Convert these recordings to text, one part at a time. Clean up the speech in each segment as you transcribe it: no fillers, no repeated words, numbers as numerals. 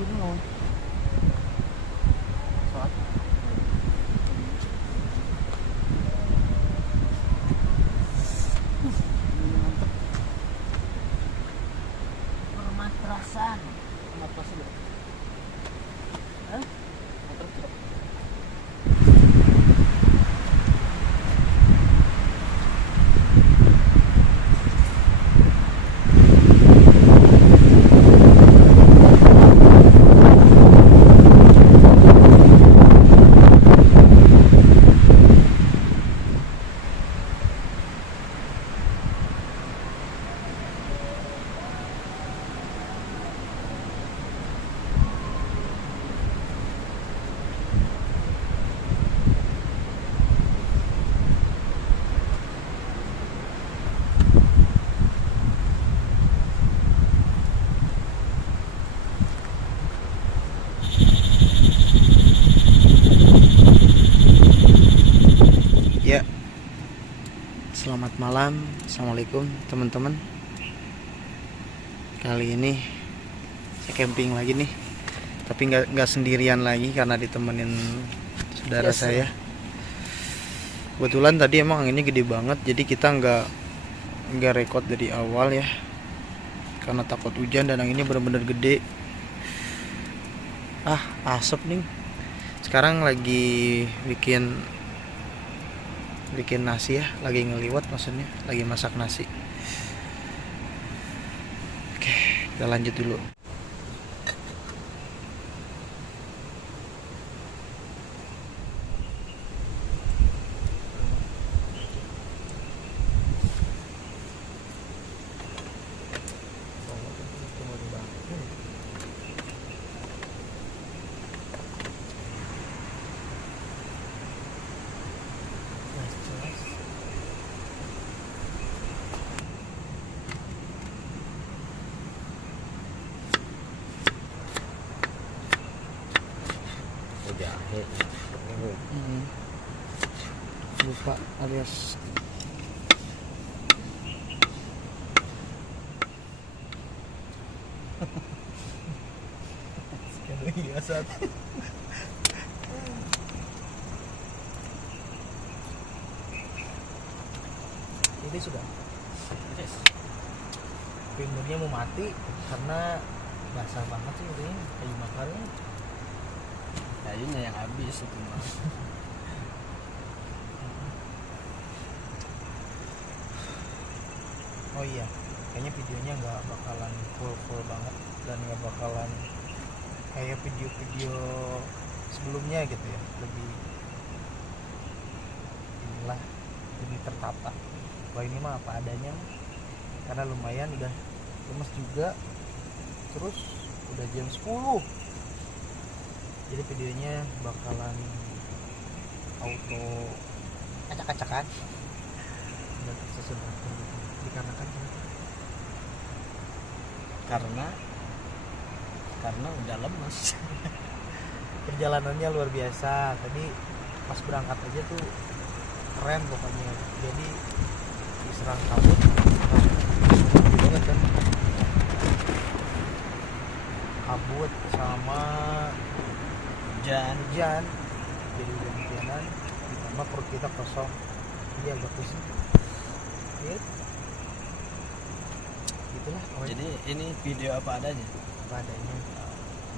Ini mau. Soal. Permatrasan. Matrasan ya? Hah? Matras ya? Ya, selamat malam, assalamualaikum teman-teman. Kali ini saya camping lagi nih, tapi nggak sendirian lagi karena ditemenin saudara saya. Kebetulan tadi emang anginnya gede banget, jadi kita nggak record dari awal ya, karena takut hujan dan anginnya benar-benar gede. Asap nih. Sekarang lagi bikin nasi ya, lagi ngeliwat, maksudnya lagi masak nasi. Oke, kita lanjut dulu. Jahe. Lupa alias Biasa. ini sudah Yes. pinggirnya mau mati karena basah banget sih ini kayu bakarnya. Kayunya yang habis itu mah. Oh iya, kayaknya videonya nggak bakalan full banget dan nggak bakalan kayak video-video sebelumnya gitu ya, lebih tertata. Kalau ini mah apa adanya, karena lumayan udah lemes juga, terus udah jam 10, jadi videonya bakalan auto acak-acakan dan sesudah dikarenakan karena udah lemes. perjalanannya luar biasa. Tadi pas berangkat aja tuh keren pokoknya, jadi diserang kabut banget kan, kabut sama Hujan. jadi hujan-hujanan, ditambah perut kita kosong jadi agak pusing ya, gitulah pokoknya. Jadi ini video apa adanya. Apa adanya.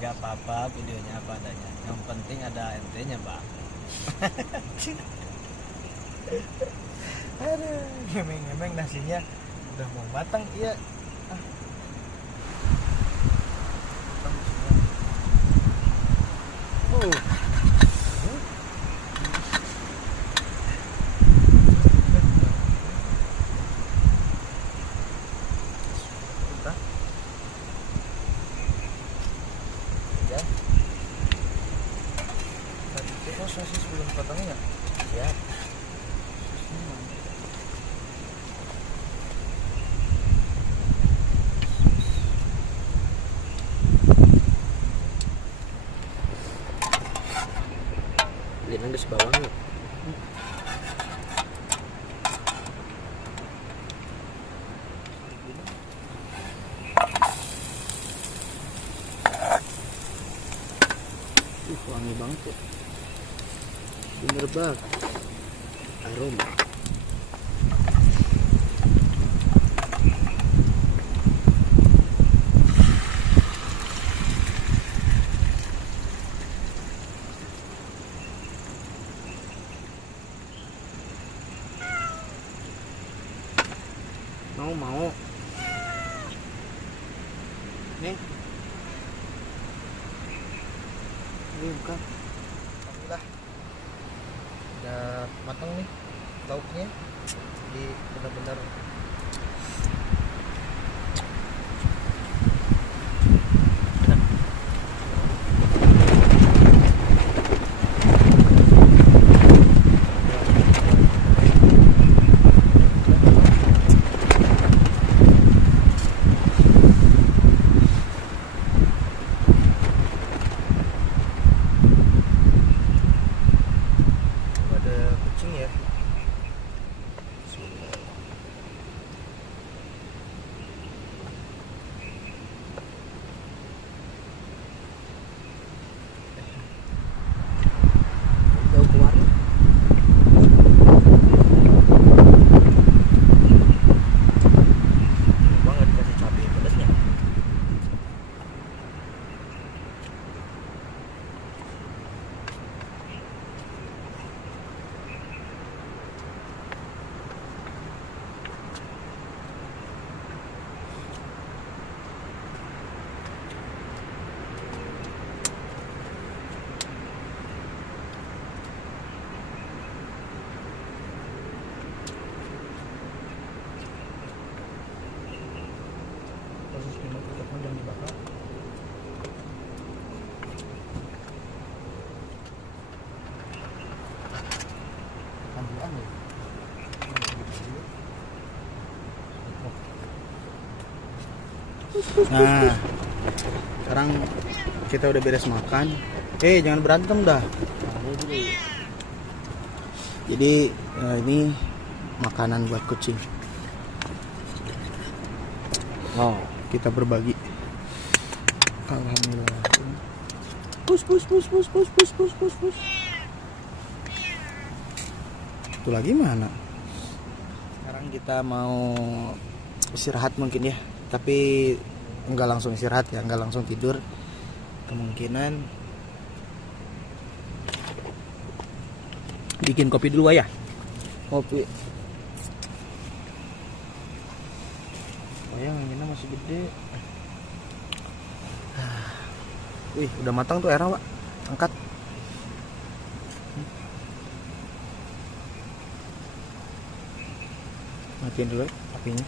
Gak apa-apa videonya apa adanya. Yang penting ada ente-nya, Bang. Aduh, ngemeng nasinya udah mau matang. Iya. Sosis belum potongnya ya. Lina geus bawang. Wangi banget ya. Bener banget. Aroma. Mau nih ini bukan. Alhamdulillah udah matang nih lauknya, jadi benar-benar ada kucing ya. Jauh ke warung. Banget dikasih cabai pedasnya. Proses minum telepon jangan dibakar. Tampilan ya. Nah, sekarang kita udah beres makan. Jangan berantem dah. Jadi ini makanan buat kucing. Wow, kita berbagi. Alhamdulillah. Pus. Itu lagi mana? Sekarang kita mau istirahat mungkin ya, tapi enggak langsung istirahat ya, enggak langsung tidur. Kemungkinan bikin kopi dulu ya. Kopi. Yang ini masih gede. Wih, udah matang tuh era, Pak. Angkat. Matiin dulu apinya.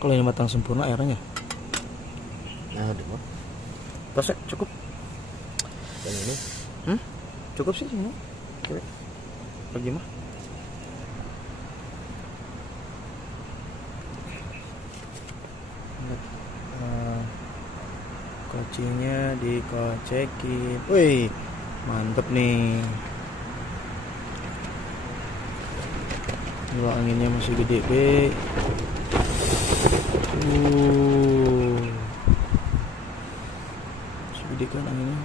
Kalau ini matang sempurna airnya. Nah, udah. Terus cukup. Yang ini? Cukup sih ini. Coba. Bagi mah. Kocingnya dikocekin. Wih, mantep nih. Kalau anginnya masih gede be. Masih gede kan anginnya.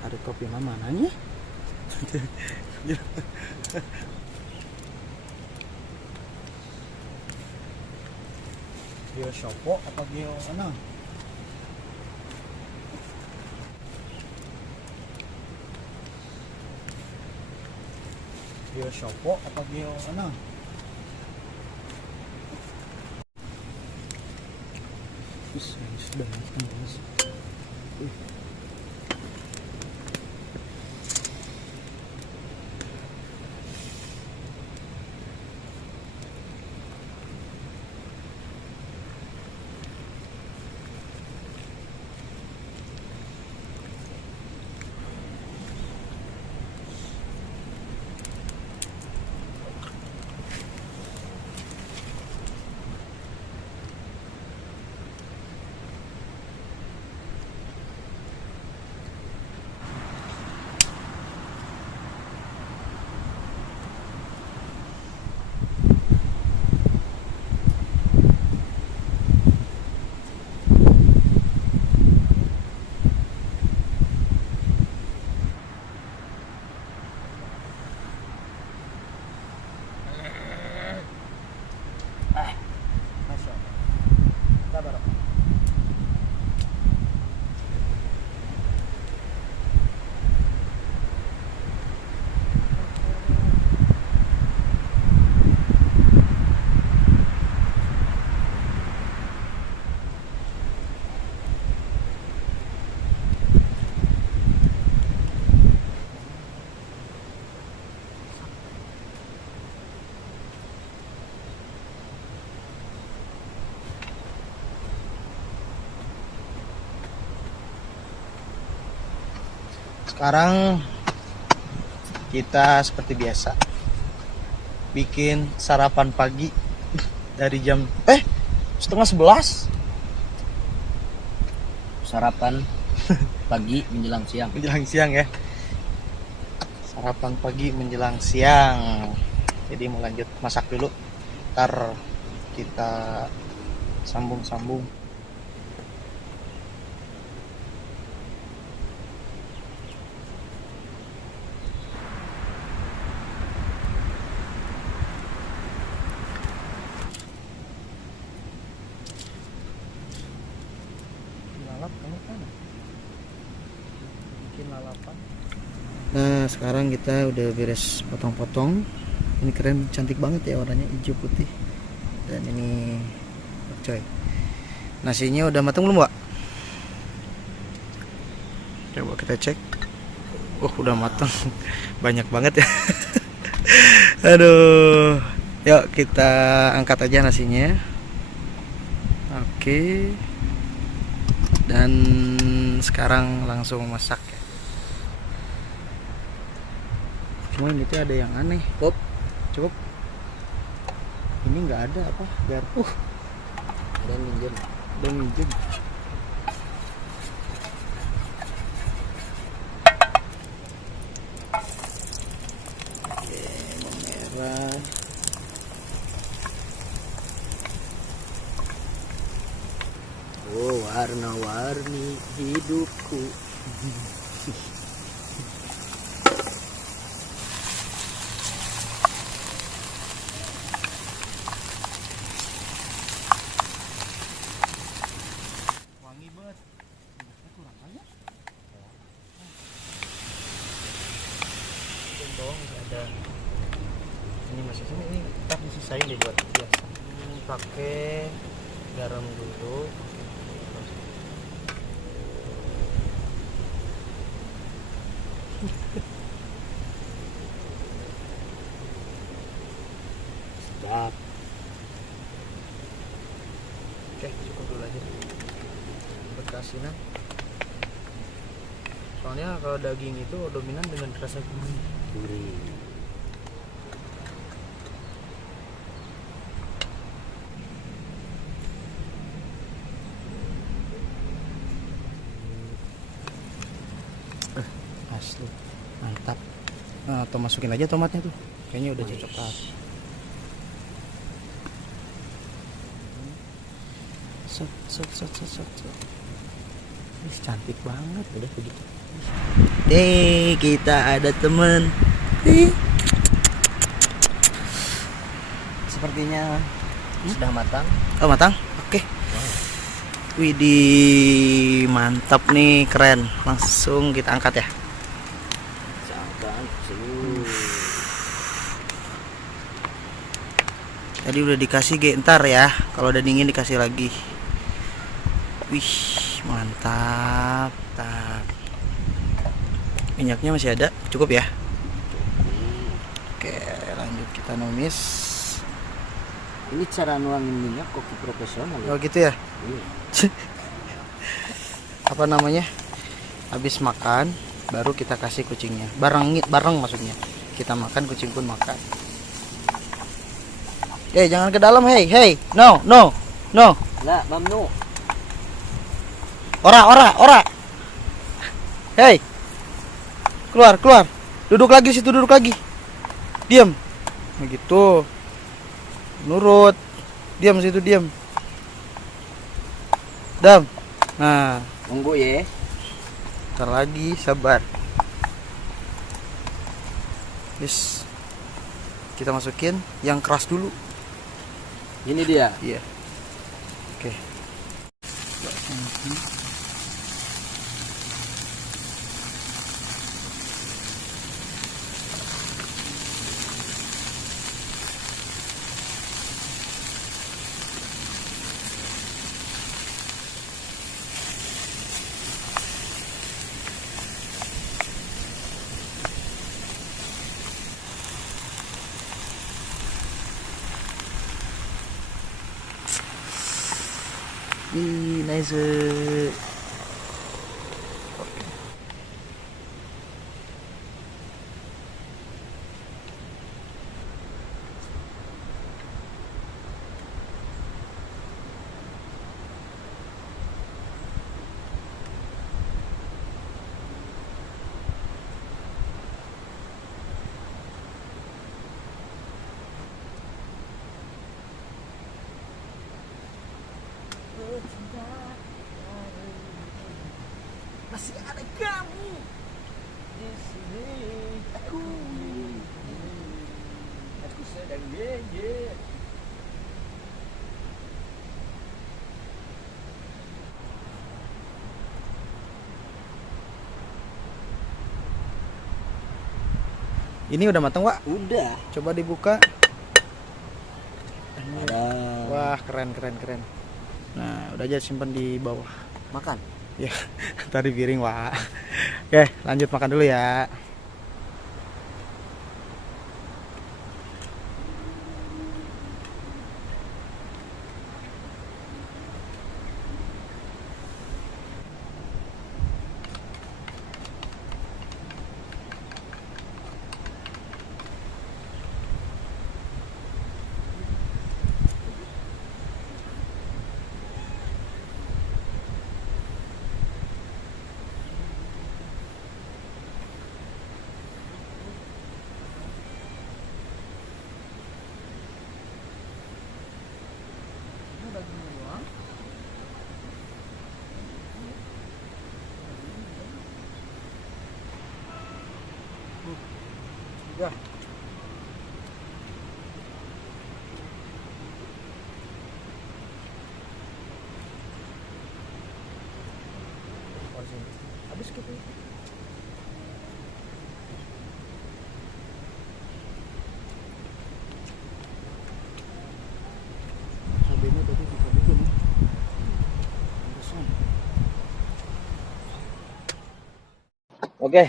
Ada kopi mananya? Gio Shoppo apa Gio mana? Gio Shoppo apa Gio mana? Sudah matang guys. Masya Allah. Sabar. Sekarang kita seperti biasa bikin sarapan pagi dari jam 10:30. Sarapan pagi menjelang siang. Menjelang siang ya. Sarapan pagi menjelang siang. Jadi mau lanjut masak dulu. Ntar kita sambung-sambung. Lalap kamu kan? Bikin lalapan. Nah sekarang kita udah beres potong-potong. Ini keren, cantik banget ya warnanya, hijau putih. Dan ini coy, nasinya udah matang belum Mbak? Coba kita cek. Udah matang. Banyak banget ya. Aduh, yuk kita angkat aja nasinya. Oke. Dan sekarang langsung masak ya. Cuma ini tuh ada yang aneh. Cukup. Ini nggak ada apa? Garpu. Dan minjem. Dan minjem. Oke, bawang merah. Oh, warna-warni hidupku. Wangi banget. Kurang aja. Bawang masih ada. Ini masih sini, ini ntar disisain deh buat biasa. Pakai garam dulu. Sedap. Oke, cukup dulu aja. Berkasinan. Soalnya kalau daging itu dominan dengan rasa gurih. Asli mantap. Nah, atau masukin aja tomatnya tuh, kayaknya udah cocok banget. Set. Ih, cantik banget udah begitu. Kita ada temen. Sepertinya sudah matang. Oh, matang? Oke. Widih, mantap nih, keren. Langsung kita angkat ya. Tadi udah dikasih ntar ya. Kalau udah dingin dikasih lagi. Wih, mantap. Minyaknya masih ada, cukup ya. Oke, lanjut kita numis. Ini cara nuangin minyak koki profesional. Oh gitu ya. Apa namanya? Habis makan baru kita kasih kucingnya. Bareng maksudnya. Kita makan, kucing pun makan. Jangan ke dalam, hey. No. Lah, mamnu. Ora. Hey. Keluar. Duduk lagi situ, Diam. Begitu. Nurut. Diam situ, diam. Dam. Nah, Tunggu ya. ntar lagi, sabar. Yes. Kita masukin yang keras dulu. Ini dia. Iya. Oke. Nice. Masih ada kamu di sini. Aku sedang ye. Ini udah matang, Wak? Udah. Coba dibuka. Ada. Wah, keren. Nah, udah aja simpan di bawah. Makan. Ya, tadi piring, Wak. Oke, lanjut makan dulu ya. Ya. Habis gitu. Cabenya tadi bisa juga nih. Oke,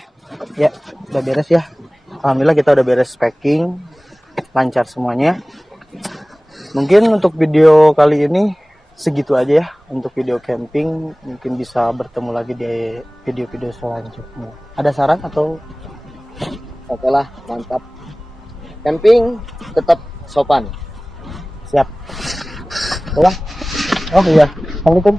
ya udah beres ya. Alhamdulillah kita udah beres packing, lancar semuanya. Mungkin untuk video kali ini segitu aja ya. Untuk video camping, mungkin bisa bertemu lagi di video-video selanjutnya. Ada saran atau? Oke lah, mantap. Camping tetap sopan. Siap. Udah? Oh iya, Assalamualaikum.